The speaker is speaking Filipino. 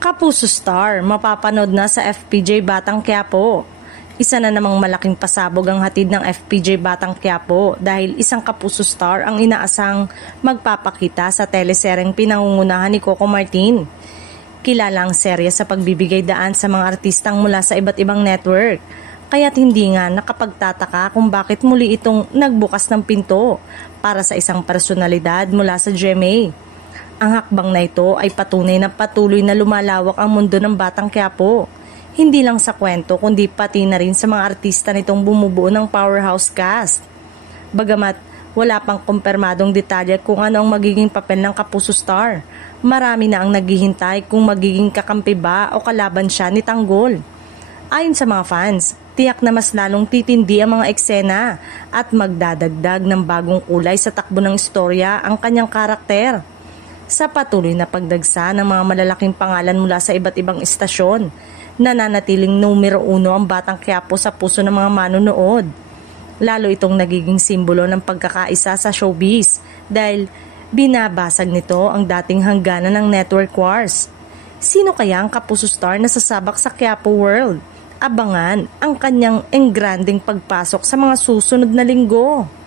Kapuso Star, mapapanood na sa FPJ Batang Quiapo. Isa na namang malaking pasabog ang hatid ng FPJ Batang Quiapo dahil isang Kapuso Star ang inaasang magpapakita sa teleseryeng pinangungunahan ni Coco Martin. Kilala ang serye sa pagbibigay daan sa mga artistang mula sa iba't ibang network, kaya't hindi nga nakapagtataka kung bakit muli itong nagbukas ng pinto para sa isang personalidad mula sa GMA. Ang hakbang na ito ay patunay na patuloy na lumalawak ang mundo ng Batang Quiapo. Hindi lang sa kwento kundi pati na rin sa mga artista nitong bumubuo ng powerhouse cast. Bagamat wala pang kumpirmadong detalye kung ano ang magiging papel ng Kapuso Star, marami na ang naghihintay kung magiging kakampi ba o kalaban siya ni Tanggol. Ayon sa mga fans, tiyak na mas lalong titindi ang mga eksena at magdadagdag ng bagong kulay sa takbo ng istorya ang kanyang karakter. Sa patuloy na pagdagsa ng mga malalaking pangalan mula sa iba't ibang istasyon, nananatiling numero 1 ang Batang Quiapo sa puso ng mga manonood. Lalo itong nagiging simbolo ng pagkakaisa sa showbiz dahil binabasag nito ang dating hangganan ng network wars. Sino kaya ang Kapuso Star na sasabak sa Quiapo World? Abangan ang kanyang engranding pagpasok sa mga susunod na linggo.